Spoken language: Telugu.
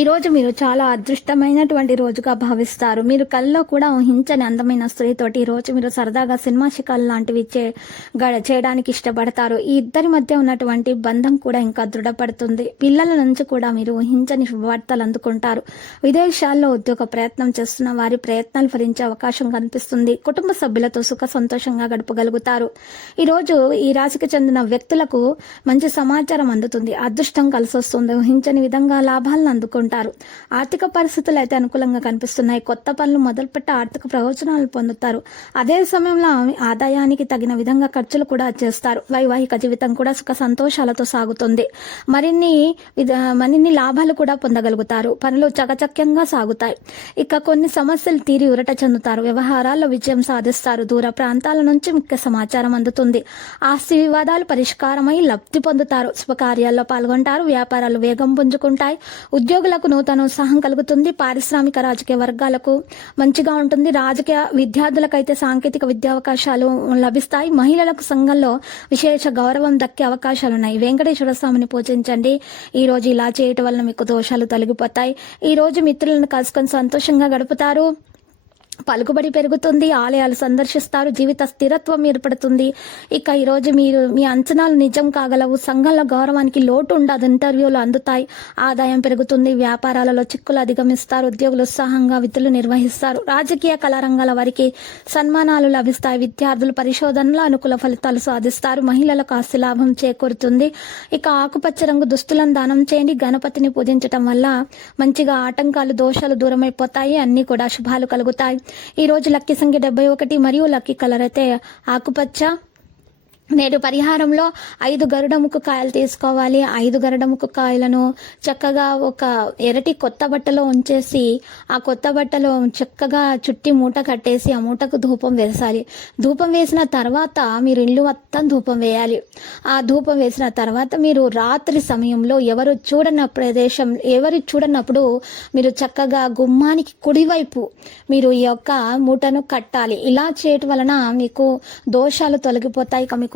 ఈరోజు మీరు చాలా అదృష్టమైనటువంటి రోజుగా భావిస్తారు. మీరు కల్లో కూడా ఊహించని అందమైన స్త్రీతోటి ఈరోజు రోజు మీరు సరదాగా సినిమా శిఖాలు లాంటివి చే చేయడానికి ఇష్టపడతారు. ఈ ఇద్దరి మధ్య ఉన్నటువంటి బంధం కూడా ఇంకా దృఢపడుతుంది. పిల్లల నుంచి కూడా మీరు ఊహించని శుభవార్తలు అందుకుంటారు. విదేశాల్లో ఉద్యోగ ప్రయత్నం చేస్తున్న వారి ప్రయత్నాలు ఫలించే అవకాశం కనిపిస్తుంది. కుటుంబ సభ్యులతో సుఖ సంతోషంగా గడపగలుగుతారు. ఈరోజు ఈ రాశికి చెందిన వ్యక్తులకు మంచి సమాచారం అందుతుంది. అదృష్టం కలిసి వస్తుంది ఊహించని విధంగా లాభాలను అందుకుంటారు. ఆర్థిక పరిస్థితులు అయితే అనుకూలంగా కనిపిస్తున్నాయి. కొత్త పనులు మొదలుపెట్టి ఆర్థిక ప్రయోజనాలు పొందుతారు. అదే సమయంలో ఆదాయానికి తగిన విధంగా ఖర్చులు కూడా చేస్తారు. వైవాహిక జీవితం కూడా సుఖ సంతోషాలతో సాగుతుంది. మరిన్ని విధ- మరిన్ని లాభాలు కూడా పొందగలుగుతారు. పనులు చకచక్యంగా సాగుతాయి. ఇక కొన్ని సమస్యలు తీరి ఉరట చెందుతారు. వ్యవహారాల్లో విజయం సాధిస్తారు. దూర ప్రాంతాల నుంచి ముఖ్య సమాచారం అందుతుంది. ఆస్తి వివాదాలు పరిష్కారమై లబ్ధి పొందుతారు. శుభకార్యాల్లో పాల్గొంటారు. వ్యాపారాలు వేగం పుంజుకుంటాయి. ఉద్యోగుల నూతన ఉత్సాహం కలుగుతుంది. పారిశ్రామిక రాజకీయ వర్గాలకు మంచిగా ఉంటుంది. రాజకీయ విద్యార్థులకైతే సాంకేతిక విద్యావకాశాలు లభిస్తాయి. మహిళలకు సంఘంలో విశేష గౌరవం దక్కే అవకాశాలున్నాయి. వెంకటేశ్వర స్వామిని పూజించండి. ఈ రోజు ఇలా చేయటం వలన మీకు దోషాలు తొలగిపోతాయి. ఈ రోజు మిత్రులను కలుసుకొని సంతోషంగా గడుపుతారు. పలుకుబడి పెరుగుతుంది ఆలయాలు సందర్శిస్తారు జీవిత స్థిరత్వం ఏర్పడుతుంది. ఇక ఈరోజు మీరు మీ అంచనాలు నిజం కాగలవు సంఘంలో గౌరవానికి లోటు ఉండదు ఇంటర్వ్యూలు అందుతాయి ఆదాయం పెరుగుతుంది వ్యాపారాలలో చిక్కులు అధిగమిస్తారు ఉద్యోగులు ఉత్సాహంగా విధులు నిర్వహిస్తారు. రాజకీయ కళారంగాల వారికి సన్మానాలు లభిస్తాయి విద్యార్థులు పరిశోధనలో అనుకూల ఫలితాలు సాధిస్తారు మహిళలకు ఆస్తి లాభం చేకూరుతుంది. ఇక ఆకుపచ్చ రంగు దుస్తులను దానం చేయండి గణపతిని పూజించటం వల్ల మంచిగా ఆటంకాలు దోషాలు దూరమైపోతాయి అన్ని కూడా శుభాలు కలుగుతాయి. ఈ రోజు లక్కీ సంఖ్య డెబ్బై ఒకటి మరియు లక్కీ కలర్ అయితే ఆకుపచ్చ నేడు పరిహారంలో ఐదు గరుడముకు కాయలు తీసుకోవాలి. ఐదు గరుడముకు కాయలను చక్కగా ఒక ఎరటి కొత్త బట్టలో ఉంచేసి ఆ కొత్త బట్టలో చక్కగా చుట్టి మూట కట్టేసి ఆ మూటకు ధూపం వేసాలి. ధూపం వేసిన తర్వాత మీరు ఇల్లు మొత్తం ధూపం వేయాలి. ఆ ధూపం వేసిన తర్వాత మీరు రాత్రి సమయంలో ఎవరు చూడని ప్రదేశం ఎవరు చూడనప్పుడు మీరు చక్కగా గుమ్మానికి కుడివైపు మీరు ఈ యొక్క మూటను కట్టాలి. ఇలా చేయటం వలన మీకు దోషాలు తొలగిపోతాయి. ఇక